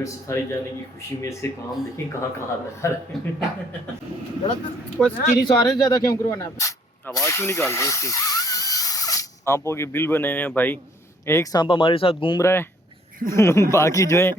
Desert safari जाने की खुशी में इसके काम देखें कहाँ कहाँ लगा रहे हैं। चीनी सारे ज़्यादा क्यों करवाना है? आवाज़ क्यों निकाल रहे हैं इसकी? सांपों के बिल बने हुए हैं भाई। एक सांप हमारे साथ घूम रहा है बाकी जो है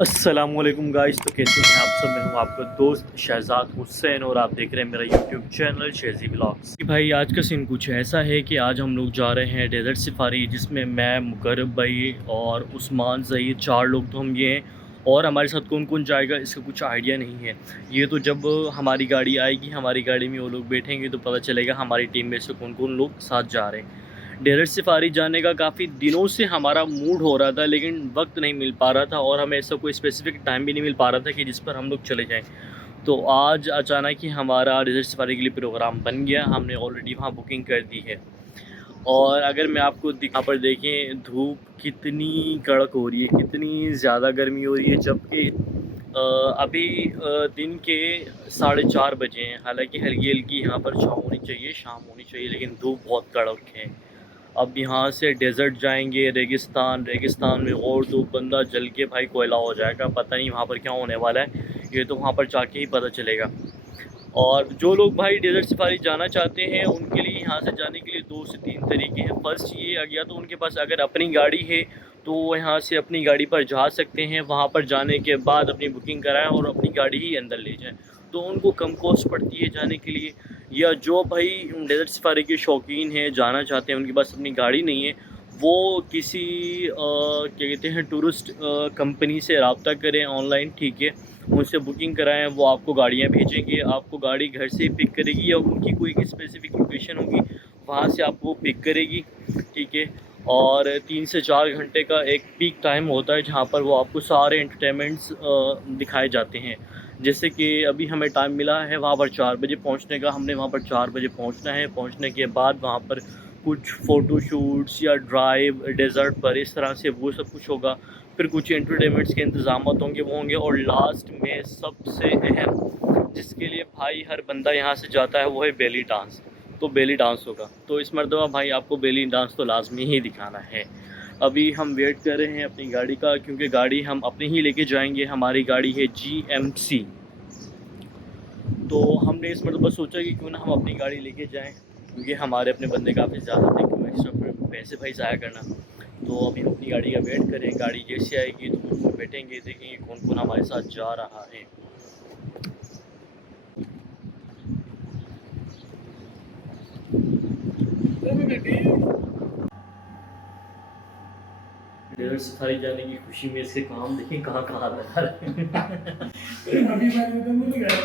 अस्सलामुअलैकुम गाइस। तो कैसे हैं आप सब? मैं हूं आपका दोस्त शहजाद हुसैन और आप देख रहे हैं मेरा यूट्यूब चैनल शेजी व्लॉग्स। भाई आज का सीन कुछ ऐसा है कि आज हम लोग जा रहे हैं डेजर्ट सफारी, जिसमें मैं, मुकर्रब भाई और उस्मान ज़हीर, 4 लोग तो हम ये हैं। और हमारे साथ कौन कौन जाएगा इसका कुछ आइडिया नहीं है। ये तो जब हमारी गाड़ी आएगी, हमारी गाड़ी में वो लोग बैठेंगे तो पता चलेगा हमारी टीम में से कौन कौन लोग साथ जा रहे हैं। डेजर्ट सफारी जाने का काफ़ी दिनों से हमारा मूड हो रहा था, लेकिन वक्त नहीं मिल पा रहा था और हमें ऐसा कोई स्पेसिफिक टाइम भी नहीं मिल पा रहा था कि जिस पर हम लोग चले जाएं। तो आज अचानक ही हमारा डेजर्ट सफारी के लिए प्रोग्राम बन गया। हमने ऑलरेडी वहाँ बुकिंग कर दी है। और अगर मैं आपको यहाँ पर देखें, धूप कितनी कड़क हो रही है, कितनी ज़्यादा गर्मी हो रही है, जबकि अभी दिन के 4:30 बजे हैं। हालांकि हल्की हल्की यहाँ पर छाँव होनी चाहिए, शाम होनी चाहिए, लेकिन धूप बहुत कड़क है। अब यहाँ से डेजर्ट जाएंगे, रेगिस्तान में और तो बंदा जल के भाई कोयला हो जाएगा। पता नहीं वहाँ पर क्या होने वाला है, ये तो वहाँ पर जाके ही पता चलेगा। और जो लोग भाई डेजर्ट सफारी जाना चाहते हैं उनके लिए यहाँ से जाने के लिए 2 से 3 तरीके हैं। फर्स्ट ये आ गया, तो उनके पास अगर अपनी गाड़ी है तो वो यहाँ से अपनी गाड़ी पर जा सकते हैं। वहाँ पर जाने के बाद अपनी बुकिंग कराएं और अपनी गाड़ी ही अंदर ले जाएं, तो उनको कम कॉस्ट पड़ती है जाने के लिए। या जो भाई डेजर्ट सफारी के शौकीन हैं, जाना चाहते हैं, उनके पास अपनी गाड़ी नहीं है, वो किसी क्या कहते हैं टूरिस्ट कंपनी से रब्ता करें ऑनलाइन, ठीक है, उनसे बुकिंग कराएं। वो आपको गाड़ियाँ भेजेंगे, आपको गाड़ी घर से ही पिक करेगी या उनकी कोई स्पेसिफिक लोकेशन होगी वहाँ से आपको पिक करेगी, ठीक है। और 3 से 4 घंटे का एक पीक टाइम होता है जहाँ पर वो आपको सारे एंटरटेनमेंट्स दिखाए जाते हैं। जैसे कि अभी हमें टाइम मिला है वहाँ पर 4 बजे पहुँचने का। हमने वहाँ पर 4 बजे पहुँचना है। पहुँचने के बाद वहाँ पर कुछ फ़ोटोशूट्स या ड्राइव डेज़र्ट पर, इस तरह से वो सब कुछ होगा। फिर कुछ एंटरटेनमेंट्स के इंतज़ाम होंगे, वो होंगे। और लास्ट में सबसे अहम, जिसके लिए भाई हर बंदा यहाँ से जाता है, वो है बेली डांस। तो बेली डांस होगा, तो इस मरतबा भाई आपको बेली डांस तो लाजमी ही दिखाना है। अभी हम वेट कर रहे हैं अपनी गाड़ी का, क्योंकि गाड़ी हम अपनी ही लेके जाएंगे। हमारी गाड़ी है GMC। तो हमने इस मरतबा सोचा कि क्यों ना हम अपनी गाड़ी लेके जाएं, क्योंकि हमारे अपने बंदे काफ़ी ज़्यादा थे, क्यों एक्स्ट्रा पैसे भाई ज़ाया करना। तो अभी हम अपनी गाड़ी का वेट करें। गाड़ी जैसे आएगी तो उसमें बैठेंगे, देखेंगे कौन कौन हमारे साथ जा रहा है। डेजर्ट सफारी जाने की खुशी में इसके काम देखें कहाँ कहाँ लगा रहे हैं। अभी मैंने तो नहीं गया।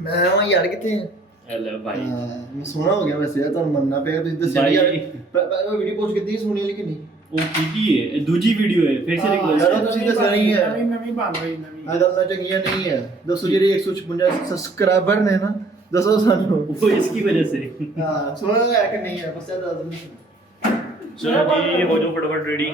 मैं वहाँ यार कितने हैं? हेलो भाई। मैं सोना हो गया वैसे यार, तो मरना पे तो इधर से यार वीडियो पोस्ट कितनी सोनी लेकिन नहीं वो पीटी है, दूसरी वीडियो है, फिर से रिक्वेस्ट यार तो सीधा सही है। नवी बाल भाई नवी अगर मैं चंगिया नहीं है दोस्तों, ये 156 सब्सक्राइबर ने ना दसो सानू वो इसकी वजह से। हां सोना है कि नहीं है बस यार। चलो जी, हो जाओ फटाफट रेडी।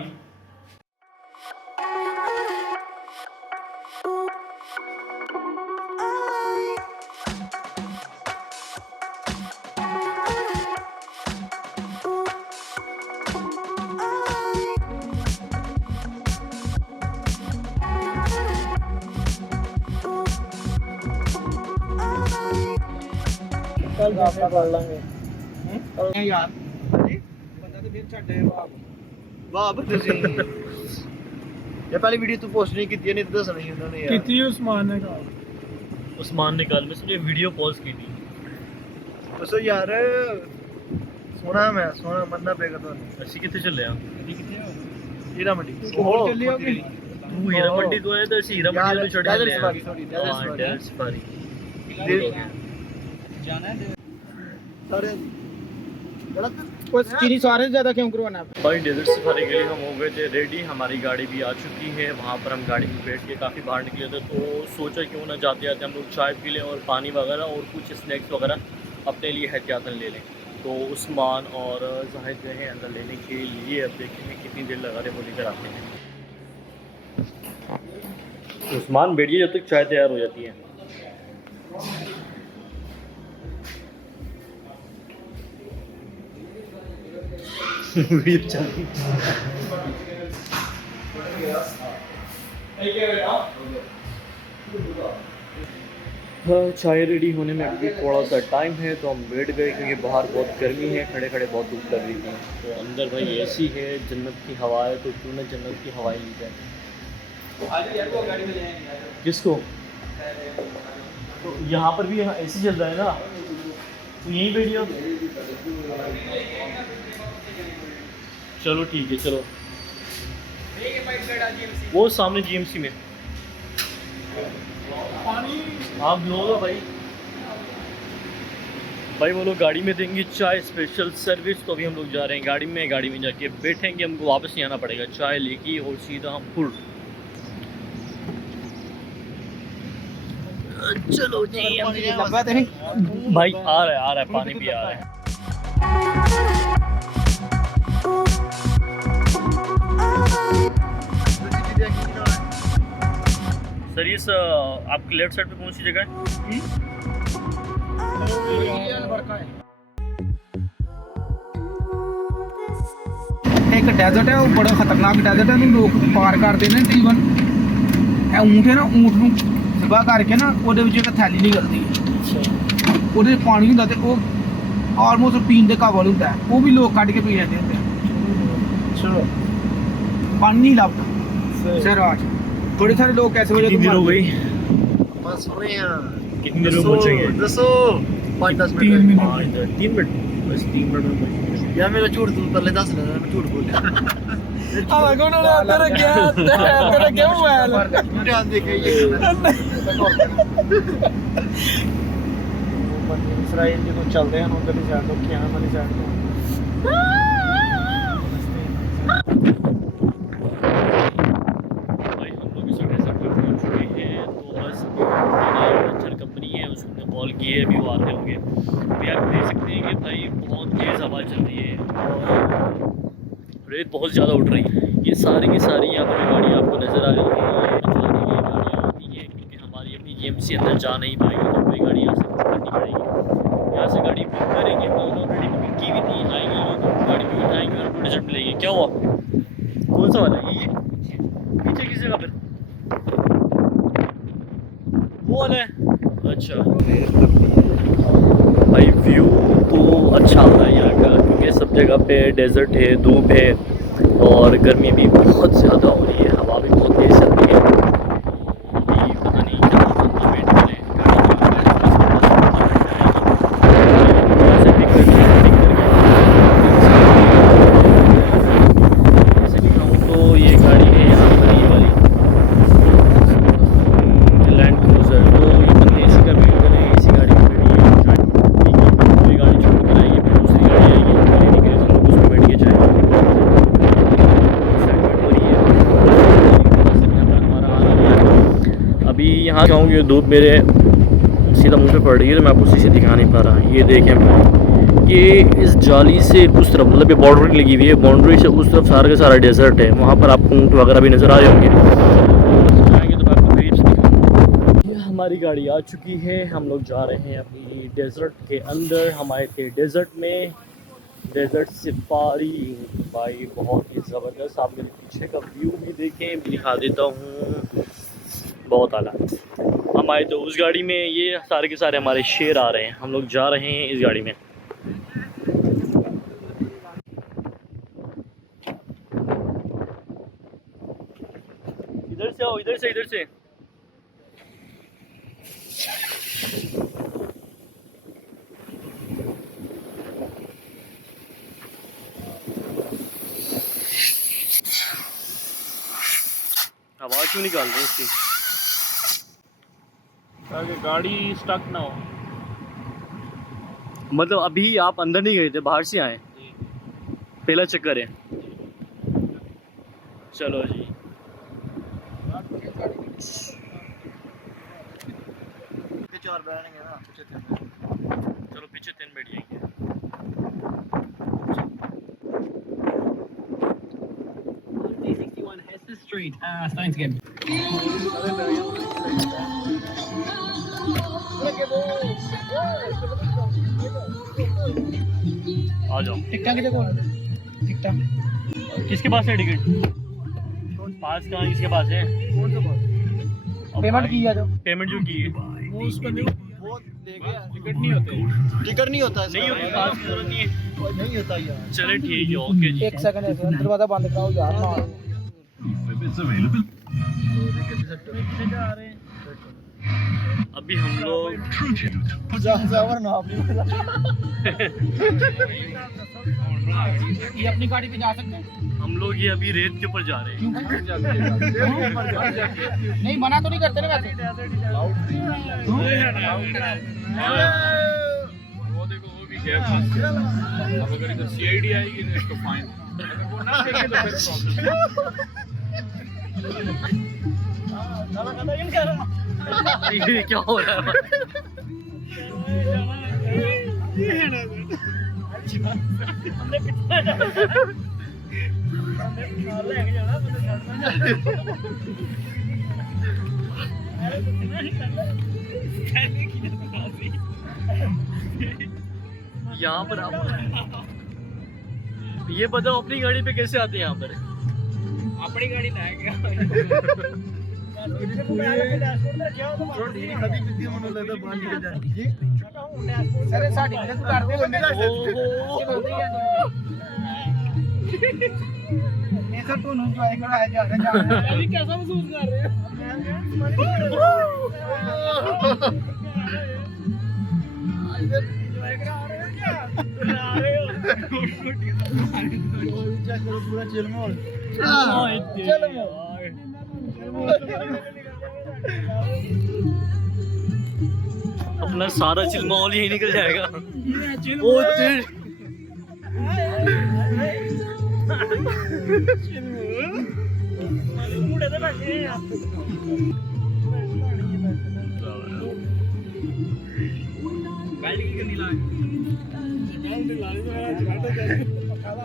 कल आपका कर लेंगे कल यार बंदा तो फिर छड्डे वाह बंदे से ये पहली वीडियो तू पोस्ट नहीं की, नहीं तो दस नहीं उन्होंने यार कितनी उस्मान ने कहा। उस्मान ने कल में सुनिए वीडियो पॉज की थी। बस यार सोना मैं सोना मरना पेगा तो ਅਸੀਂ ਕਿੱਥੇ ਚੱਲੇ ਆ? हीरा मंडी और चली होगी। ਤੂੰ ਹੀਰਾ ਮੰਡੀ ਤੋਂ ਆਇਆ ਤਾਂ ਅਸੀਂ ਹੀਰਾ ਮੰਡੀ ਨੂੰ ਛੱਡ डेजर्ट ਲਿਆ। सफारी सॉरी ਹਾਂ, डेजर्ट डेजर्ट सफारी। जाना है सारे गलत कुछ चीनी सारे ज्यादा क्यों करवाना है? भाई डेजर्ट सफारी के लिए हम हो गए थे रेडी। हमारी गाड़ी भी आ चुकी है। वहाँ पर हम गाड़ी में बैठ के काफ़ी बाहर निकले थे, तो सोचा क्यों ना जाते जाते हम लोग चाय पी लें और पानी वगैरह और कुछ स्नैक्स वगैरह अपने लिए एहतियातन ले लें। तो उस्मान और जाहिद गए हैं अंदर लेने के लिए। अब देखेंगे कितनी देर लगा रहे वो लेकर आते हैं। उस्मान बैठिए जब तक चाय तैयार हो जाती है। वीडियो चल रही हाँ, चाय रेडी होने में अभी थोड़ा सा टाइम है तो हम बैठ गए क्योंकि बाहर बहुत गर्मी है, खड़े खड़े बहुत धूप लग रही थी। तो अंदर भाई एसी है, जन्नत की हवा है, तो क्यों ना जन्नत की हवाएं ली जाए। किसको? तो यहाँ पर भी एसी चल रहा है ना, तो यहीं बैठ जाओ। चलो ठीक है, चलो वो सामने जीएमसी में आप लोग भाई वो लोग गाड़ी में देंगे चाय स्पेशल सर्विस। तो अभी हम लोग जा रहे हैं गाड़ी में जाके बैठेंगे, हमको वापस नहीं आना पड़ेगा, चाय लेके और सीधा हम फुल। चलो जी भाई आ रहा है पानी भी आ रहा है। सर ये आपकी लेफ्ट साइड पे कौन सी जगह है? एक डेजर्ट है, वो बड़ा खतरनाक डेजर्ट है, लोग पार करते हैं तकरीबन ऊँट है ना, ऊँट ਨੂੰ ਸਭਾ ਕਰਕੇ ਨਾ ਉਹਦੇ ਵਿੱਚ ਇੱਕ ਥੈਲੀ ਨਿਕਲਦੀ ਹੈ, ਉਹਦੇ ਵਿੱਚ ਪਾਣੀ ਹੁੰਦਾ ਤੇ ਉਹ ਆਲਮੋਸਟ ਪੀਣ ਦੇ ਕਾਬਲ ਹੁੰਦਾ ਹੈ, ਉਹ ਵੀ ਲੋਕ ਕੱਢ ਕੇ ਪੀ ਲੈਂਦੇ ਹੁੰਦੇ ਆ। ਚਲੋ ਪਾਣੀ ਨਹੀਂ ਲੱਭਦਾ ਸਰ आज थोड़े सारे लोग कैसे वजह कितनी देर हो गई? बस होने हैं कितनी देर में पहुंचेंगे? 5-10 3 मिनट मिनट हाँ, 3 मिनट बस 3 मिनट में पहुंचेंगे। यार मेरा झूठ तू पहले दस लेना, मैं झूठ बोल तेरा क्या मोबाइल ध्यान देखे ये इसराइल जो चलते हैं उधर की साइड तो क्या हमारी साइड तो भाई हम लोग इस वक्त सब पहुंच चुके हैं, तो बस वेंचर कंपनी है उसने कॉल की है, अभी वो आते होंगे। अभी आप देख सकते हैं कि भाई बहुत तेज़ हवा चल रही है और रेत बहुत ज़्यादा उठ रही है। ये सारी की सारी यहाँ पर गाड़ी आपको नज़र आ रही है, ये गाड़ियाँ होती हैं क्योंकि हमारी अपनी जीएमसी अंदर जा नहीं पाएगी, तो कोई गाड़ी यहाँ से बुक करनी पड़ेगी। यहाँ से गाड़ी बुक करेंगे, तो ऑलरेडी बुकिंग की भी थी, आएंगे लोग गाड़ी में उठाएंगे और रिजल्ट मिलेंगे। क्या हुआ? कौन सा वाला ये पीछे किस जगह पर वो वाला है? अच्छा भाई व्यू तो अच्छा आ रहा है यहाँ का, क्योंकि सब जगह पे डेजर्ट है, धूप है और गर्मी भी बहुत ज़्यादा हो रही है, हवा भी बहुत तेज़ चल रही है। अभी पता नहीं क्या वेट करें तो ये गाड़ी है यहाँ पर, ये वाली लैंड क्रूजर। तो ये बंदे इसी का वेट कर रहे हैं, इसी गाड़ी में बैठिए, कोई गाड़ी छोड़ कर आएगी, फिर दूसरी गाड़ी आएगी, गाड़ी निकले तो लोग उसमें बैठ के जाएंगे। अभी यहाँ जाऊँगी, धूप मेरे सीधा मुंह पे पड़ रही है तो मैं आपको शीशे दिखा नहीं पा रहा। ये देखें ये इस जाली से उस तरफ, मतलब ये बाउंड्री लगी हुई है, बाउंड्री से उस तरफ सारा का सारा डेजर्ट है, वहाँ पर आपको ऊँट वगैरह भी नज़र आ जाएंगे। जाएंगे तो मैं आपको ग्रेप्स दिखाऊंगा। ये हमारी गाड़ी आ चुकी है, हम लोग जा रहे हैं अपनी डेजर्ट के अंदर। हम आए थे डेजर्ट में, डेजर्ट सफारी भाई बहुत ही ज़बरदस्त। आप मेरे पीछे का व्यू भी देखें, दिखा देता हूँ, बहुत आला। हम आए तो उस गाड़ी में, ये सारे के सारे हमारे शेर आ रहे हैं, हम लोग जा रहे हैं इस गाड़ी में। इधर से आओ, इधर से, इधर से। आवाज़ क्यों निकाल रहे हैं इसकी? ताकि गाड़ी स्टक ना हो। मतलब अभी आप अंदर नहीं गए थे, बाहर से आए? पहला चक्कर है। चलो जी, चार बैठेंगे ना, चलो पीछे 3 बैठ जाएंगे। Street. Starting to get. आ जाओ। टिकटा कितने को? टिकट किसके पास है टिकट? पास कहाँ, किसके पास है? कौन सा बात? पेमेंट की है जो पेमेंट जो की है वो उस पर वो ले गया। टिकट नहीं होते टिकट नहीं होता नहीं होती, पास की जरूरत नहीं है। नहीं होता यार। चले ठीक है, ओके जी। एक सेकंड ऐसे दरवाजा बंद कराओ यार मार अभी हम लोग ना अपनी ये अपनी गाड़ी पे जा सकते हैं हम लोग ये अभी रेत के ऊपर जा रहे हैं। नहीं मना तो नहीं करते ना वैसे वो देखो वो भी गैप अब अगर इधर सीआईडी आएगी तो इसको फाइन वो ना देखे तो फिर प्रॉब्लम। ये क्या हो रहा है? यहाँ पर आप ये बताओ अपनी गाड़ी पे कैसे आते हैं यहाँ पर? अपनी गाड़ी ला गया सर साड़ी मदद कर दे ये सर तू नु जो करा है जा अभी कैसा महसूस कर रहे पूरा चिल मोड। अपना सारा चिलमाल यही निकल जाएगा। ओ तेरे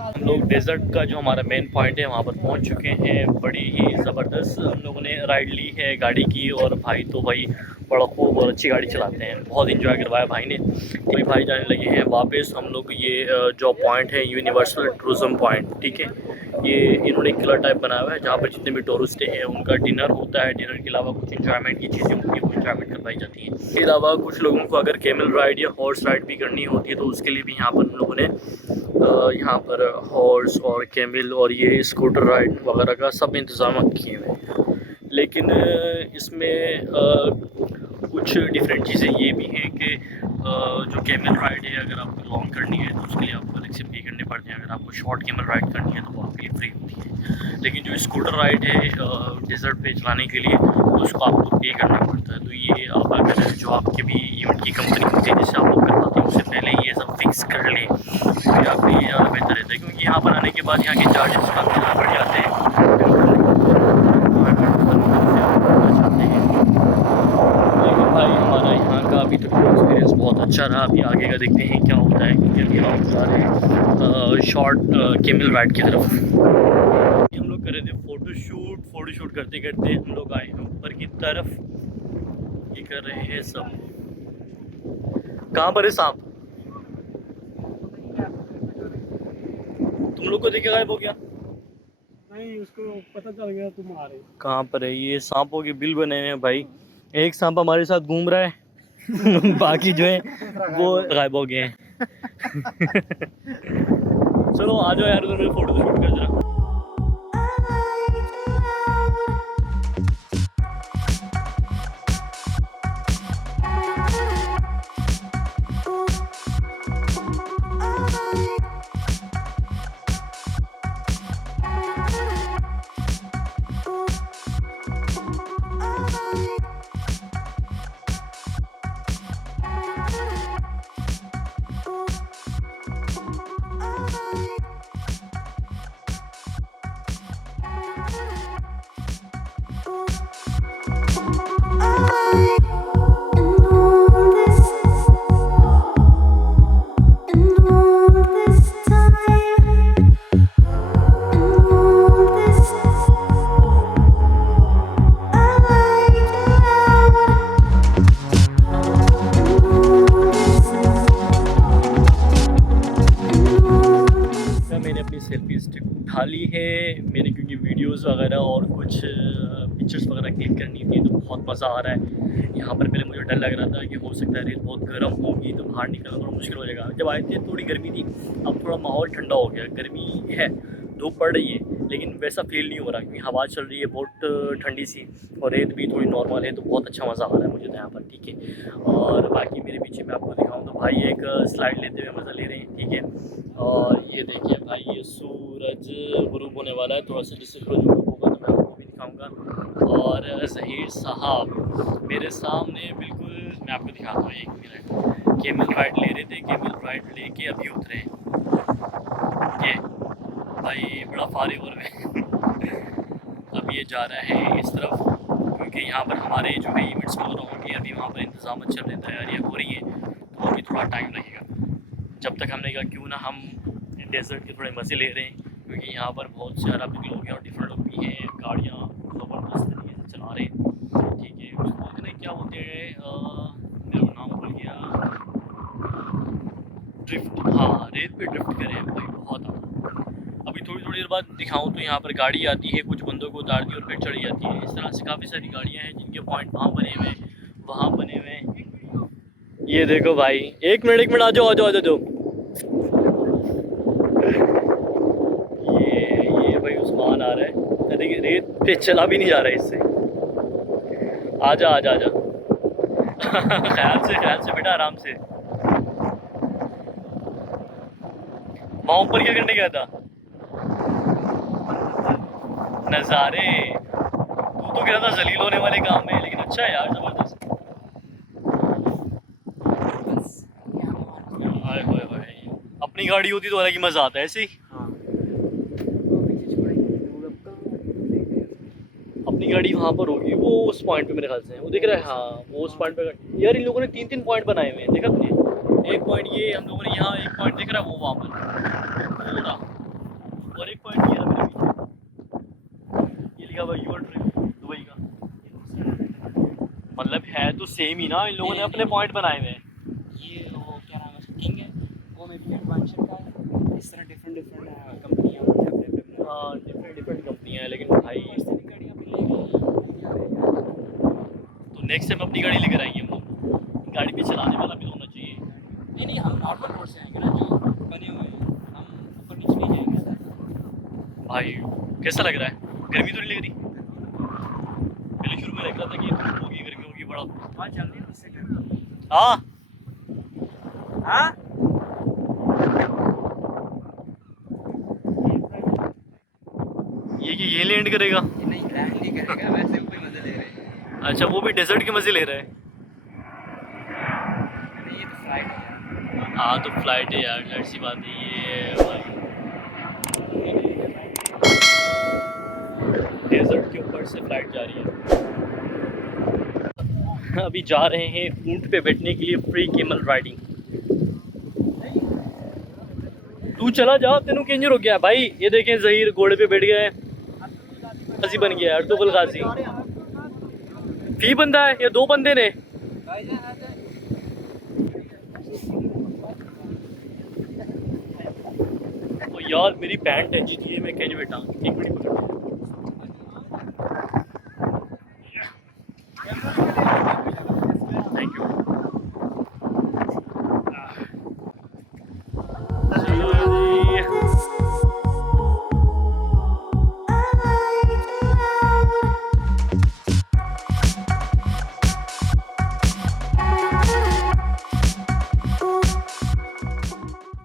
हम लोग डेजर्ट का जो हमारा मेन पॉइंट है वहाँ पर पहुँच चुके हैं। बड़ी ही ज़बरदस्त हम लोगों ने राइड ली है गाड़ी की, और भाई तो भाई बड़ा खूब और अच्छी गाड़ी चलाते हैं, बहुत इंजॉय करवाया भाई ने। अभी भाई जाने लगे हैं वापस। हम लोग ये जो पॉइंट है यूनिवर्सल टूरिज्म पॉइंट, ठीक है, ये इन्होंने किला टाइप बनाया हुआ है जहाँ पर जितने भी टूरिस्ट हैं उनका डिनर होता है। डिनर के अलावा कुछ इंजॉयमेंट की चीज़ें होती हैं, वो इंजॉयमेंट करवाई जाती हैं। इसके अलावा कुछ लोगों को अगर कैमल राइड या हॉर्स राइड भी करनी होती है तो उसके लिए भी यहाँ पर हम लोगों ने यहाँ पर हॉर्स और कैमल और ये स्कूटर राइड वगैरह का सब इंतज़ाम किए हुए हैं। लेकिन इसमें कुछ डिफरेंट चीज़ें ये भी हैं कि जो कैमल राइड है अगर आपको लॉन्ग करनी है तो उसके लिए आपको अलग से पे करने पड़ते हैं। अगर आपको शॉर्ट कैमल राइड करनी है तो वो आपके लिए फ्री होती है। लेकिन जो स्कूटर राइड है डेजर्ट पे चलाने के लिए तो उसको आपको पे करना पड़ता है। तो ये आप अगर जो आपके भी इवेंट की कंपनी होती है जिससे आप लोग करवाते हैं उससे पहले ये सब फिक्स कर लें तो ये आपके लिए ज़्यादा बेहतर रहता है, क्योंकि यहाँ पर आने के बाद यहाँ के चार्जेस काफ़ी ज़्यादा बढ़ जाते हैं। लेकिन भाई हमारा यहाँ का अभी तक एक्सपीरियंस बहुत अच्छा रहा। अभी आगे का देखते हैं क्या होता है, क्योंकि अभी हम जा रहे हैं शॉर्ट कैमल राइड की तरफ। हम लोग कर रहे थे फ़ोटोशूट करते करते हम लोग आए हैं ऊपर की तरफ। ये कर रहे हैं सब। कहाँ पर है सांप? तुम लोग को देखे गायब हो गया? नहीं उसको पता चल गया तुम आ रहे। कहाँ पर है? ये सांपों के बिल बने हुए हैं भाई। एक सांप हमारे साथ घूम रहा है बाकी जो है वो गायब हो गए हैं। चलो आ जाओ यार, उधर फोटो शूट कर जरा। मैंने अपनी सेल्फी स्टिक उठा ली है मैंने, क्योंकि वीडियोस वगैरह और कुछ पिक्चर्स वगैरह क्लिक करनी थी, तो बहुत मज़ा आ रहा है यहाँ पर। पहले मुझे डर लग रहा था कि हो सकता है रेत बहुत गर्म होगी तो बाहर निकलना थोड़ा मुश्किल हो जाएगा। जब आए थे थोड़ी गर्मी थी, अब थोड़ा माहौल ठंडा हो गया। गर्मी है, धूप पड़ रही है, लेकिन वैसा फील नहीं हो रहा क्योंकि हवा चल रही है बहुत ठंडी सी, और रेत भी थोड़ी नॉर्मल है, तो बहुत अच्छा मज़ा आ रहा है मुझे तो यहाँ पर। ठीक है, और बाकी मेरे पीछे मैं आपको दिखाऊँ तो भाई एक स्लाइड लेते हुए मज़ा ले रहे हैं। ठीक है, और ये देखिए भाई, ये सूरज गुरूब होने वाला है, थोड़ा सा जिससे सूरज गुरूब होगा तो मैं आपको भी दिखाऊँगा। और ज़हीर साहब मेरे सामने बिल्कुल, मैं आपको दिखाता हूँ, 1 मिनट। केमल राइड ले रहे थे, केमल राइड लेके अभी उतरे हैं। ये भाई बड़ा फारिग हो रहा है अब ये जा रहा है इस तरफ, क्योंकि यहाँ पर हमारे जो है इवेंट्स वगैरह होंगे, अभी वहाँ पर इंतजाम चल रहे हैं, तैयारियाँ हो रही हैं, तो अभी थोड़ा टाइम लगेगा। जब तक हमने कहा क्यों ना हम डेजर्ट के थोड़े मज़े ले रहे हैं, क्योंकि यहाँ पर बहुत से अरबिक लोग हैं और डिफरेंट लोग भी हैं, गाड़ियाँ ज़बरदस्त तरीके से चला रहे हैं। ठीक है, उसको बोलते हैं क्या बोलते हैं, मेरा नाम भूल गया, ड्रिफ्ट। हाँ, रेत पे ड्रिफ्ट करें भाई, बहुत आना। अभी थोड़ी देर बाद दिखाऊं तो यहाँ पर गाड़ी आती है, कुछ बंदों को उतारती है और फिर चढ़ी जाती है। इस तरह से काफ़ी सारी गाड़ियाँ हैं जिनके पॉइंट वहाँ बने हुए हैं, वहाँ बने हुए हैं। ये देखो भाई, 1 मिनट आ जाओ आ जाओ आ जाओ। ये भाई उस्मान आ रहा है, देखिए रेत पे चला भी नहीं जा रहा है इससे। आजा आजा आजा ख्याल से बेटा, आराम से। वहाँ ऊपर क्या करने गया था? नज़ारे, तू तो कह रहा था जलील होने वाले काम में, लेकिन अच्छा है यार, ज़बरदस्त। हाय हाय हाय, अपनी गाड़ी होती तो अलग ही मज़ा आता है ऐसे ही। अपनी गाड़ी वहाँ पर होगी, वो उस पॉइंट पे मेरे ख्याल से वो दिख रहा है। हाँ, वो उस पॉइंट पे। यार इन लोगों ने 3 पॉइंट बनाए हुए हैं, देखा तुमने? एक पॉइंट ये हम लोगों ने यहाँ, एक पॉइंट दिख रहा है वो वहाँ पर पूरा, और एक पॉइंट ये रहा मेरे पीछे, ये लिखा हुआ योर ट्रिप दुबई का। मतलब है तो सेम ही ना, इन लोगों ने अपने पॉइंट बनाए हुए हैं। ये वो क्या नाम है, किंग है, वो में भी एडवेंचर का है। इस तरह डिफरेंट कंपनियाँ होती हैं अपने। हाँ, डिफरेंट कंपनियाँ हैं, लेकिन भाई गाड़ियाँ मिलेगी। तो नेक्स्ट टाइम अपनी गाड़ी लेकर आएंगे हम लोग। गाड़ी पे चलाने वाला भी होना चाहिए। नहीं, हम नॉर्मल रोड से आएंगे ना, जो बने हुए हैं, हम ऊपर नीचे नहीं जाएंगे। भाई कैसा लग रहा है? गर्मी तो नहीं लग रही? पहले शुरू में लग रहा था कि धूप होगी, गर्मी होगी, बड़ा। वहाँ चल रही है उससे कर। हाँ हाँ, ये लैंड करेगा? नहीं लैंड नहीं करेगा, वैसे ऊपर मजे ले रहे हैं। अच्छा, वो भी डेजर्ट के मज़े ले रहा है। नहीं, ये तो फ्लाइट है। हाँ तो फ्लाइट है यार, ऐसी बात है ये भाई। डेजर्ट के ऊपर से फ्लाइट जा रही है। अभी जा रहे हैं ऊंट पे बैठने के लिए, फ्री केमल राइडिंग। तू चला जा, तेनू केंजर हो गया भाई। ये देखें, ज़हीर घोड़े पे बैठ गया है, गाजी बन गया है, अर्तुगरुल गाजी। फी बंदा है या 2 बंदे ने? ओ यार, मेरी पैंट है जी, मैं कैसे बैठा? एक मिनट।